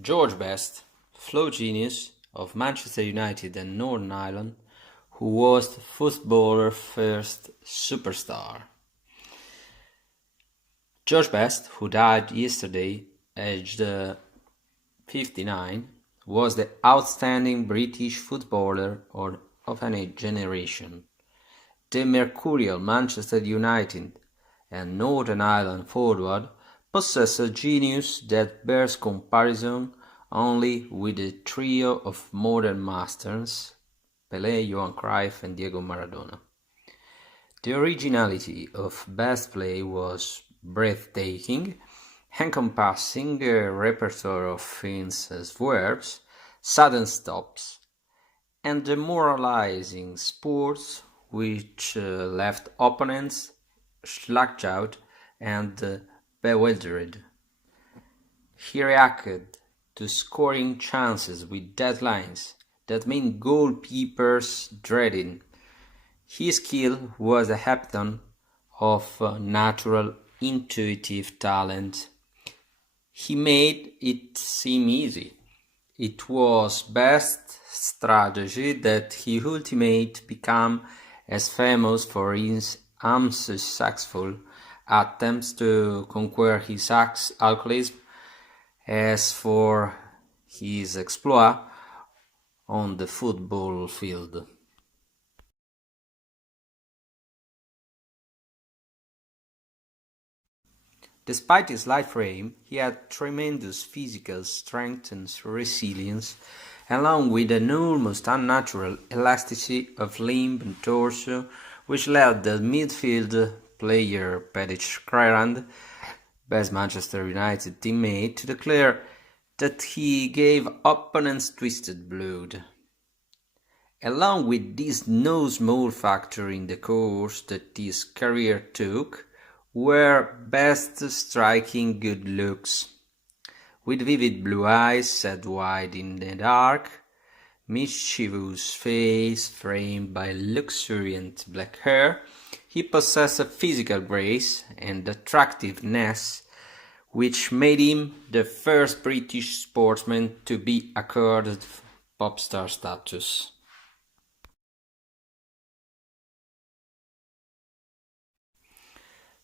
George Best, flow genius of Manchester United and Northern Ireland, who was the footballer's first superstar. George Best, who died yesterday, aged 59, was the outstanding British footballer of a generation. The mercurial Manchester United and Northern Ireland forward possess a genius that bears comparison only with the trio of modern masters, Pelé, Johan Cruyff and Diego Maradona. The originality of Best's play was breathtaking, encompassing a repertoire of feints as verbs, sudden stops, and demoralizing spurts which left opponents slack-jawed and bewildered. He reacted to scoring chances with deadlines that made goalkeepers dreading. His skill was a hepton of natural intuitive talent. He made it seem easy. It was Best's strategy that he ultimately became as famous for his unsuccessful attempts to conquer his alcoholism as for his exploit on the football field. Despite his light frame, he had tremendous physical strength and resilience, along with an almost unnatural elasticity of limb and torso, which led the midfield player Paddy Crerand, best Manchester United teammate, to declare that he gave opponents twisted blood. Along with this no small factor in the course that his career took were Best's striking good looks. With vivid blue eyes set wide in the dark, mischievous face framed by luxuriant black hair, he possessed a physical grace and attractiveness which made him the first British sportsman to be accorded pop star status.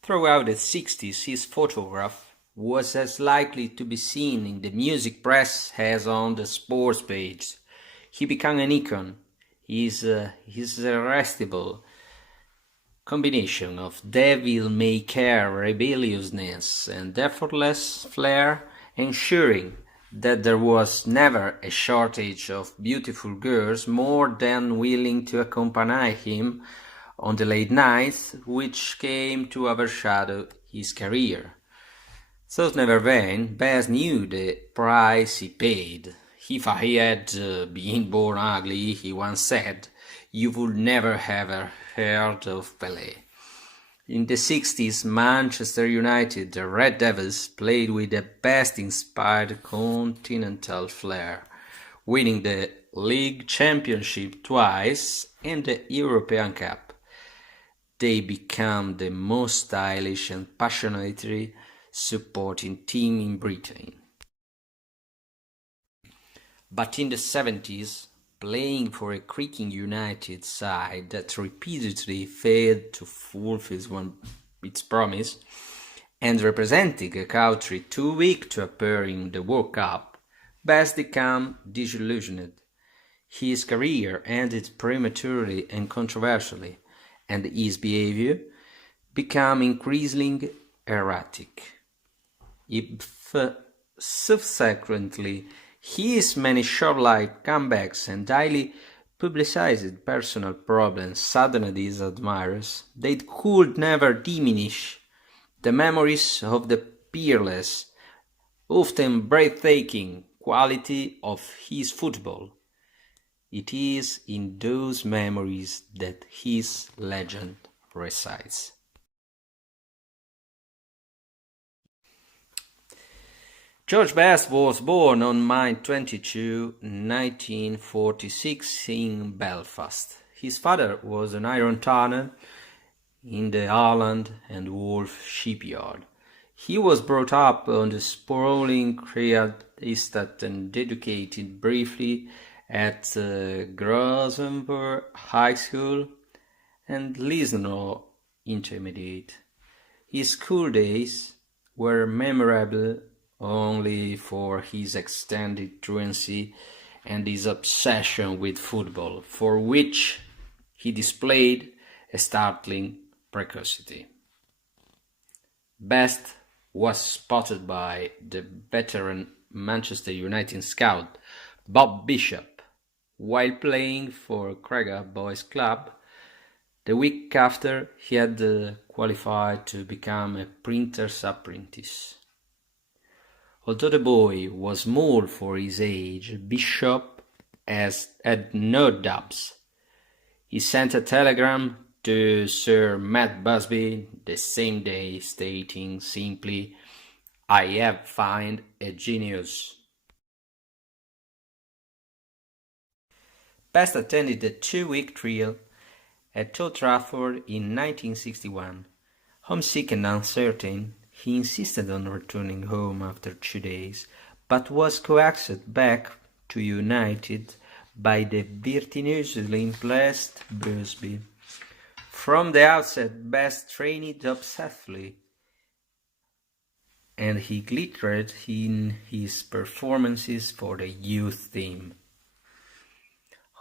Throughout the 60s, his photograph was as likely to be seen in the music press as on the sports page. He became an icon. His irresistible combination of devil-may-care rebelliousness and effortless flair, ensuring that there was never a shortage of beautiful girls more than willing to accompany him on the late nights which came to overshadow his career. Thus never vain, Best knew the price he paid. If I had been born ugly, he once said, you would never have heard of Pelé. In the 60s, Manchester United, the Red Devils, played with the Best-inspired continental flair, winning the League Championship twice and the European Cup. They became the most stylish and passionately supporting team in Britain. But in the 70s, playing for a creaking United side that repeatedly failed to fulfill its promise, and representing a country too weak to appear in the World Cup, Best became disillusioned. His career ended prematurely and controversially, and his behavior became increasingly erratic. If subsequently his many short-lived comebacks and highly publicized personal problems saddened his admirers, they could never diminish the memories of the peerless, often breathtaking quality of his football. It is in those memories that his legend resides. George Best was born on May 22, 1946 in Belfast. His father was an iron tanner in the Harland and Wolff shipyard. He was brought up on the sprawling Creagh and educated briefly at Grosvenor High School and Lisnor Intermediate. His school days were memorable only for his extended truancy and his obsession with football, for which he displayed a startling precocity. Best was spotted by the veteran Manchester United scout Bob Bishop while playing for Craigah Boys Club the week after he had qualified to become a printer's apprentice. Although the boy was small for his age, Bishop had no doubts. He sent a telegram to Sir Matt Busby the same day stating simply, "I have found a genius." Best attended a 2-week trial at Old Trafford in 1961. Homesick and uncertain, he insisted on returning home after 2 days, but was coaxed back to United by the vertiginously impressed Busby. From the outset, Best trained obsessively, and he glittered in his performances for the youth team.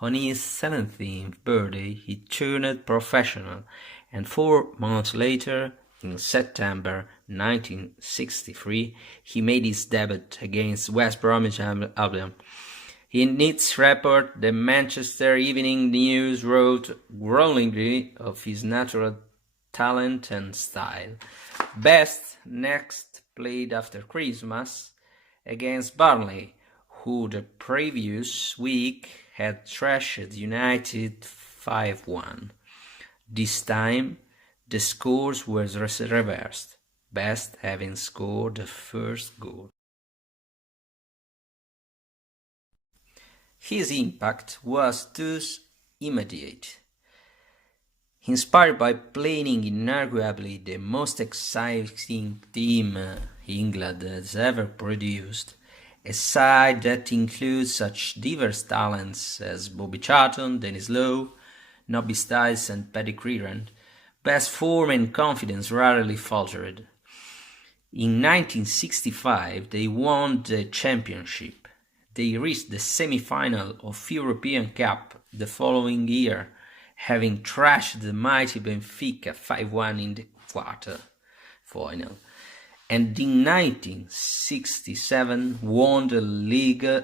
On his 17th birthday, he turned professional, and 4 months later, in September 1963, he made his debut against West Bromwich Albion. In its report, the Manchester Evening News wrote growlingly of his natural talent and style. Best next played after Christmas against Burnley, who the previous week had thrashed United 5-1. This time, the scores were reversed, Best having scored the first goal. His impact was thus immediate. Inspired by playing in arguably the most exciting team England has ever produced, a side that includes such diverse talents as Bobby Charlton, Dennis Lowe, Nobby Stiles and Paddy Crerand, Best's form and confidence rarely faltered. In 1965 they won the championship. They reached the semi-final of European Cup the following year, having thrashed the mighty Benfica 5-1 in the quarter final, and in 1967 won the league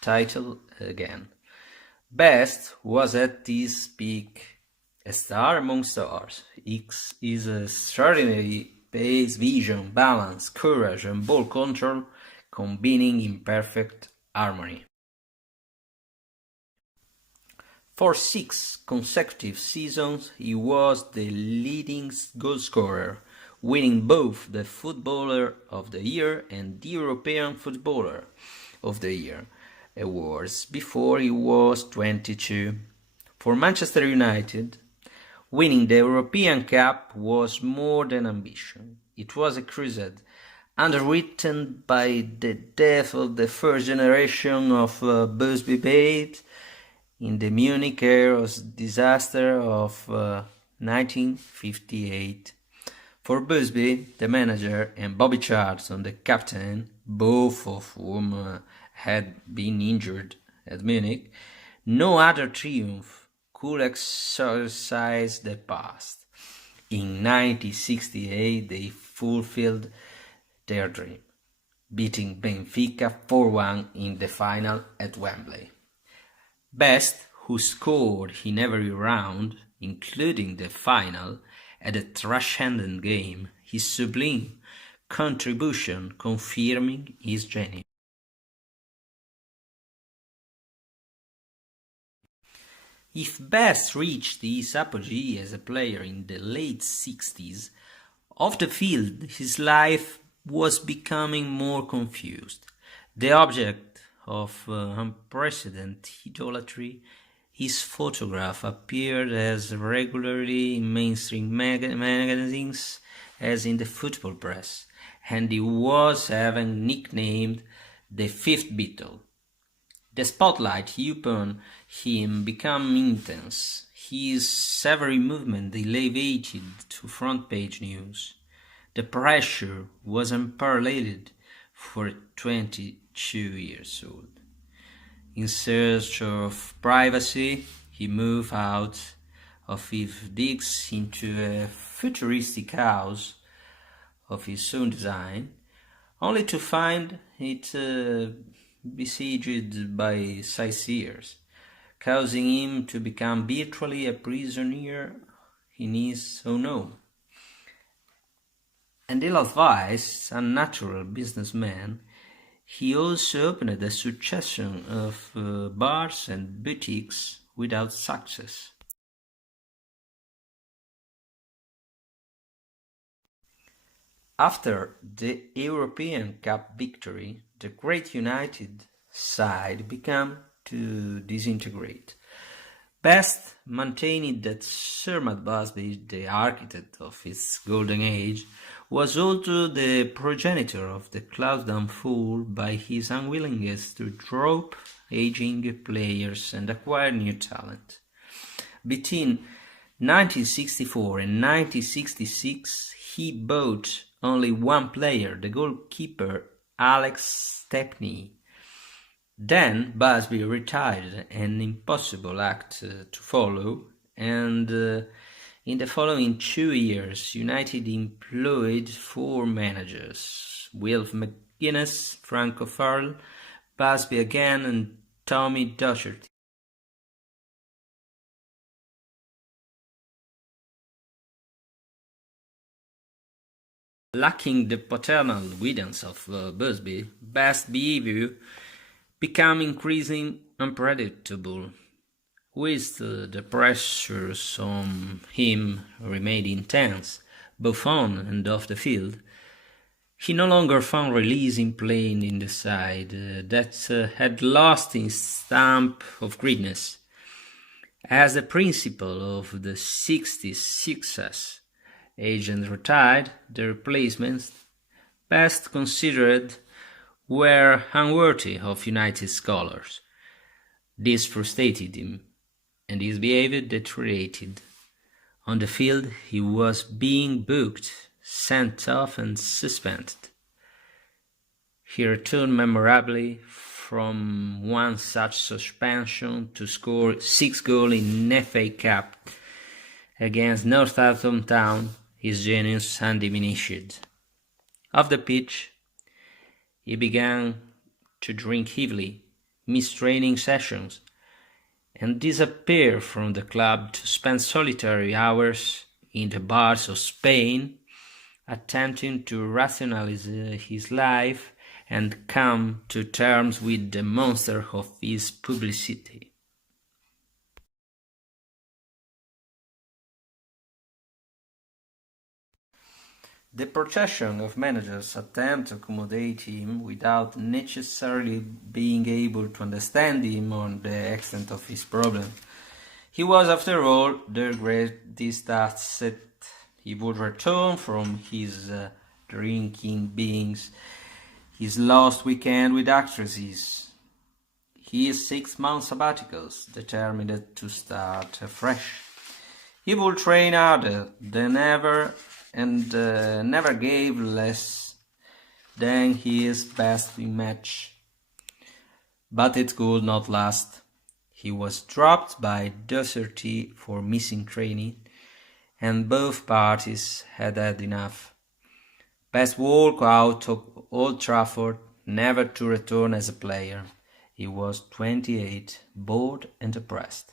title again. Best was at his peak a star among stars. His extraordinary pace, vision, balance, courage and ball control combining in perfect harmony. For 6 consecutive seasons, he was the leading goalscorer, winning both the Footballer of the Year and the European Footballer of the Year awards before he was 22. For Manchester United, winning the European Cup was more than ambition. It was a crusade, underwritten by the death of the first generation of Busby Bate in the Munich Aeros disaster of 1958. For Busby, the manager, and Bobby Charlton, the captain, both of whom had been injured at Munich, no other triumph could exorcise the past. In 1968 they fulfilled their dream, beating Benfica 4-1 in the final at Wembley. Best, who scored in every round, including the final, at a transcendent game, his sublime contribution confirming his genius. If Best reached his apogee as a player in the late 60s, off the field his life was becoming more confused. The object of unprecedented idolatry, his photograph appeared as regularly in mainstream magazines as in the football press, and he was even nicknamed the Fifth Beatle. The spotlight upon him became intense. His every movement elevated to front-page news. The pressure was unparalleled for a 22 years old. In search of privacy, he moved out of his digs into a futuristic house of his own design, only to find it besieged by sightseers, causing him to become virtually a prisoner in his own home. And ill-advised, unnatural businessman, he also opened a succession of bars and boutiques without success. After the European Cup victory, the Great United side began to disintegrate. Best maintained that Sir Matt Busby, the architect of its golden age, was also the progenitor of the club's downfall by his unwillingness to drop aging players and acquire new talent. Between 1964 and 1966, he bought only one player, the goalkeeper Alex Stepney. Then Busby retired, an impossible act to follow, and in the following 2 years, United employed 4 managers: Wilf McGuinness, Frank O'Farrell, Busby again, and Tommy Docherty. Lacking the paternal guidance of Busby, Best's behavior became increasingly unpredictable. Whilst the pressures on him remained intense, both on and off the field, he no longer found release in playing in the side that had lost its stamp of greatness. As the principal of the 60s success agent retired, the replacements, best considered, were unworthy of United's colours. This frustrated him, and his behaviour deteriorated. On the field, he was being booked, sent off, and suspended. He returned memorably from one such suspension to score 6 goals in FA Cup against Northampton Town, his genius undiminished. Off the pitch, he began to drink heavily, miss training sessions, and disappear from the club to spend solitary hours in the bars of Spain, attempting to rationalize his life and come to terms with the monster of his publicity. The procession of managers attempt to accommodate him without necessarily being able to understand him or the extent of his problem. He was, after all, their greatest asset. He would return from his drinking beings, his lost weekend with actresses, his 6-month sabbaticals, determined to start afresh. He would train harder than ever and never gave less than his best match. But it could not last. He was dropped by Docherty for missing training, and both parties had had enough. Best walked out of Old Trafford, never to return as a player. He was 28, bored and depressed.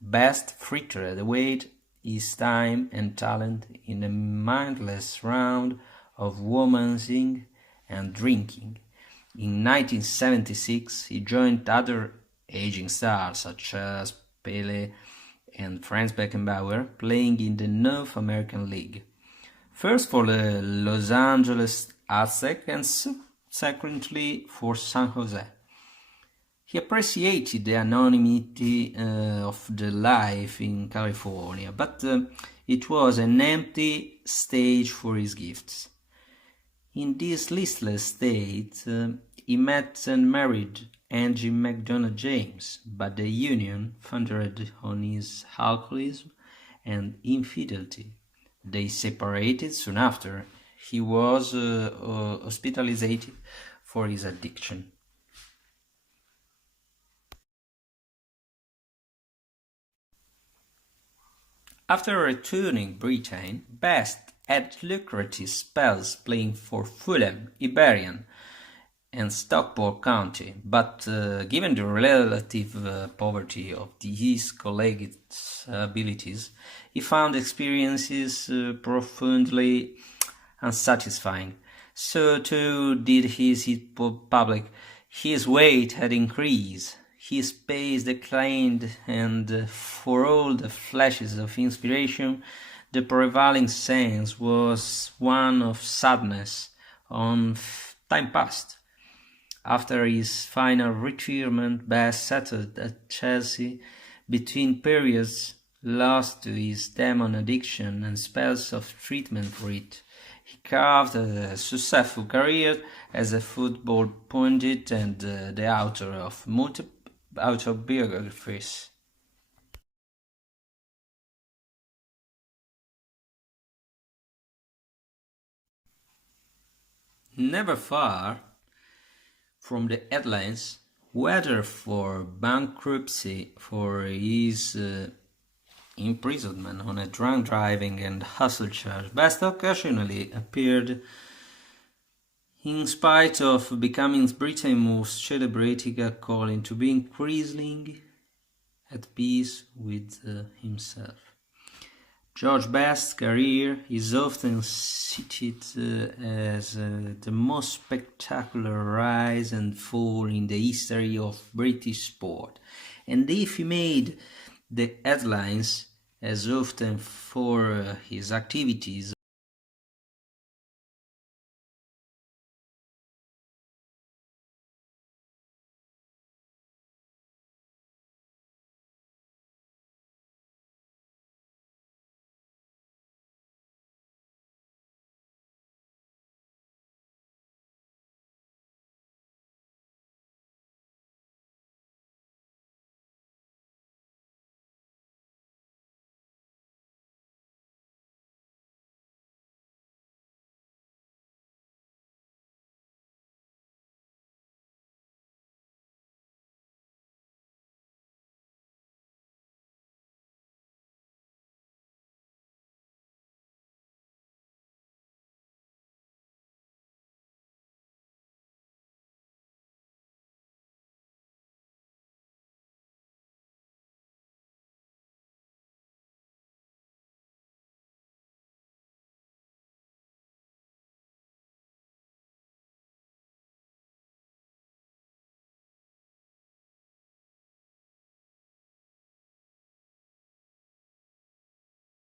Best frittered away his time and talent in a mindless round of womancing and drinking. In 1976, he joined other aging stars such as Pele and Franz Beckenbauer, playing in the North American League, first for the Los Angeles Aztecs and subsequently for San Jose. He appreciated the anonymity of the life in California, but it was an empty stage for his gifts. In this listless state, he met and married Angie MacDonald James, but the union foundered on his alcoholism and infidelity. They separated soon after. He was hospitalized for his addiction. After returning Britain, Best had lucrative spells playing for Fulham, Hibernian, and Stockport County, but given the relative poverty of his colleagues' abilities, he found experiences profoundly unsatisfying. So too did his public. His weight had increased, his pace declined, and for all the flashes of inspiration, the prevailing sense was one of sadness on time past. After his final retirement, Bass settled at Chelsea between periods lost to his demon addiction and spells of treatment for it. He carved a successful career as a football pundit and the author of multiple autobiographies. Never far from the headlines, whether for bankruptcy, for his imprisonment on a drunk driving and hustle charge, Best occasionally appeared in spite of becoming Britain's most celebrated, according to be increasingly at peace with himself. George Best's career is often cited as the most spectacular rise and fall in the history of British sport, and if he made the headlines as often for his activities